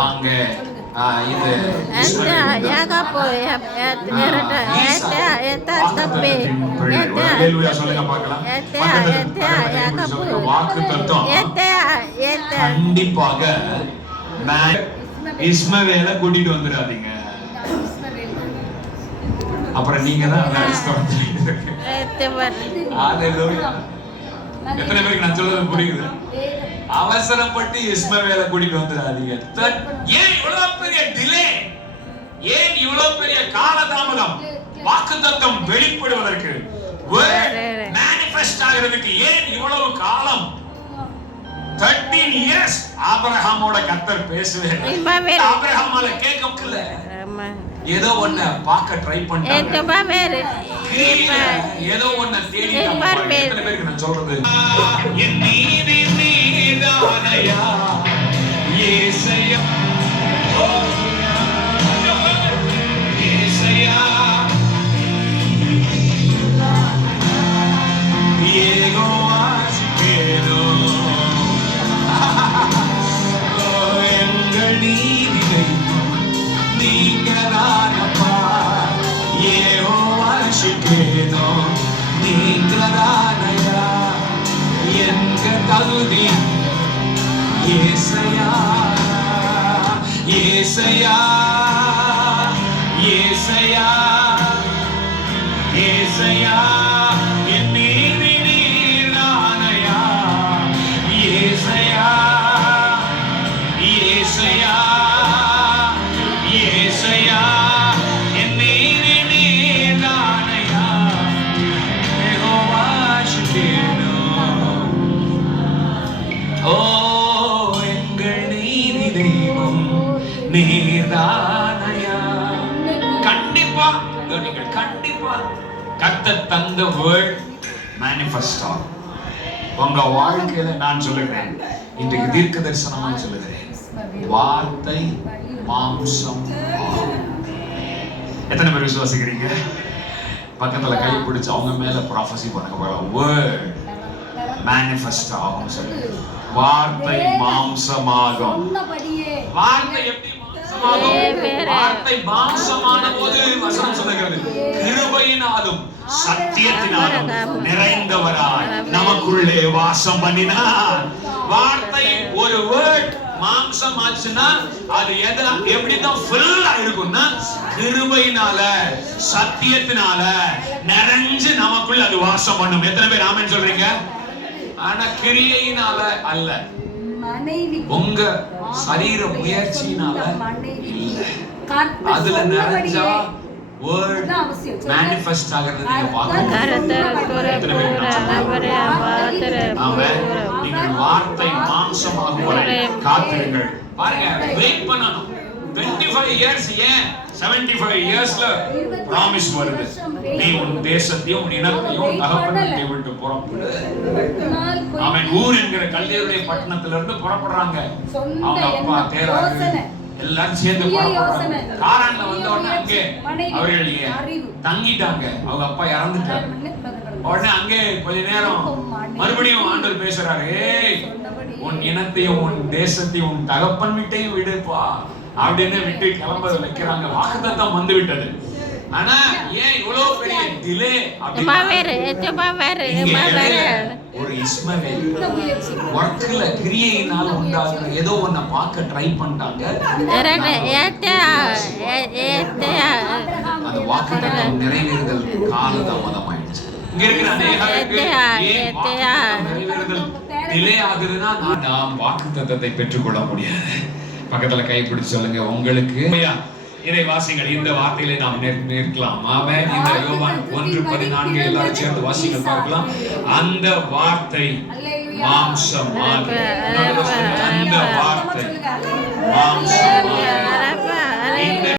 அங்க இது சொல்லுங்க பார்க்கலாம். வாக்குத்தத்தம் கண்டிப்பாக இஸ்மவேலை கூட்டிட்டு வந்துடாதீங்க. அப்புறம் நீங்க தான் எத்தனை பேருக்கு நான் சொல்றது புரியுது? அவசரப்பட்டு இஸ்மவேலை கூட்டிட்டு வந்துடாதீங்க. ஏன் இவ்வளவு பெரிய டிலே? ஏன் இவ்வளவு பெரிய காலதாமதம்? வாக்குத்தத்தம் வெளிப்படுவதற்கு, மேனிஃபெஸ்ட் ஆகிறதுக்கு ஏன் இவ்வளவு காலம்? 13 years ஆபிரகாமோட கர்த்தர் பேசுவே. ஆபிரகாமால கேட்கல. ஏதோ ஒண்ணு பார்க்க ட்ரை பண்ணாங்க. ஏதோ ஒண்ணு தேடிட்டாங்க. எத்தனை பேருக்கு நான் சொல்றது? என் நீதி நீதானையா இயேசையா, இயேசையா, யெகோவா சிக்கேனோ, எங்கள் நீதியை நீங்கதானப்பா. யெகோவா சிக்கேனோ, நீங்கதானையா எங்க தகுதி. ஏசையா, ஏசையா, ஏசையா, ஏசையா, என் நீதி நீதானையா. ஏசையா, ஏசையா, ஏசையா, என் நீதி நீதானையா. யெகோவா சிக்கேனோ, ஓ எங்கள் நீதி தெய்வம் நீதானையா. கண்டிப்பா நீங்கள் கண்டிப்பா கர்த்தர் தந்த வேர்ட் மேனிஃபெஸ்ட் ஆகும் உங்க வாழ்க்கையில. நான் சொல்லுகிறேன், இன்றைக்கு தீர்க்க தரிசனமா சொல்லுகிறேன், வார்த்தை மாம்சம் ஆகும். எத்தனை பேர் விசுவாசிக்கிறீங்க? பக்கத்துல கை பிடிச்சு அவங்க மேல ப்ராஃபஸி பண்ணுங்க. வேர்ட் மேனிஃபெஸ்ட் ஆகும். சொல்லு, வார்த்தை மாம்சமாகும். வார்த்தை எப்படி மாம்சமாகும்? வார்த்தை மாம்சமான போது வசனம் சொல்லுகிறது, கிருபையினாலும் சத்தியத்தினாலும் நிறைந்தவராய் நமக்குள்ளே வாசம் பண்ணினார். வார்த்தை ஒரு வேர்ட் மாம்சம் ஆச்சுன்னா அது எப்படிதான் ஃபில் ஆயிருக்கும்னா, கிருபையினால சத்தியத்தினால நிறைஞ்சு நமக்குள்ள அது வாசம் பண்ணும். எத்தனை பேர் ஆமென் சொல்றீங்க? ஆனா கிரியையினால அல்ல, உங்க சரீர முயற்சியினால இல்ல. அதுல நிறைஞ்சா வேர்ட் மேனிஃபெஸ்ட் ஆகிறது நீங்க பார்க்கணும். நீங்கள் வார்த்தை மாம்சமாக காத்திருங்கள். பாருங்க, வெயிட் பண்ணணும். 25 years, ஏன் 75 yearsல ப்ராமிஸ் வருது. நீ உன் தேசத்தையும் உன் இனத்தையும் தகப்பனை விட்டு புறப்படு. அவன் ஊர் என்கிற கல்தேயருடைய பட்டணத்துல இருந்து புறப்படுறாங்க. அவங்க அப்பா தேராகு எல்லாரும் சேர்ந்து புறப்படுறாங்க. காரான்ல வந்த உடனே அங்கே அவர்கள் தங்கிட்டாங்க. அவங்க அப்பா இறந்துட்டாரு. உடனே அங்கே கொஞ்ச நேரம் மறுபடியும் ஆண்டவர் பேசுறாரு, ஏய் உன் இனத்தையும் உன் தேசத்தையும் உன் தகப்பன் வீட்டையும் விடுப்பா அப்படின்னு விட்டு கிளம்ப வைக்கிறாங்க. வாக்குத்தத்தம் வந்து விட்டது. ஆனா ஏன் இவ்வளவு பெரிய டிலே? ஒரு இஸ்மவேல் வர்க்ல கிரியையினால உண்டாகுற ஏதோ ஒன்ன பார்க்க ட்ரை பண்ணிட்டாங்க. அந்த வாக்குத்தத்தம் நிறைவேறுதல் காலதாமதம் ஆயிடுச்சு. இங்க இருக்கிற அநேகருக்கு நிறைவேறுதல் டிலே ஆகுதுன்னா நாம் வாக்குத்தத்தத்தை பெற்றுக்கொள்ள முடியாது. பக்கத்துல கை பிடிச்சு சொல்லுங்க, உங்களுக்கு இதை வாசிங்கள். இந்த வார்த்தையிலே நாம் நிற்கலாம். ஆமென். இந்த யோவான் 1:14 எல்லாரும் சேர்ந்து வாசிங்கள் பார்க்கலாம். அந்த வார்த்தை மாம்சம் ஆனது. அந்த வார்த்தை மாம்சம் ஆனது.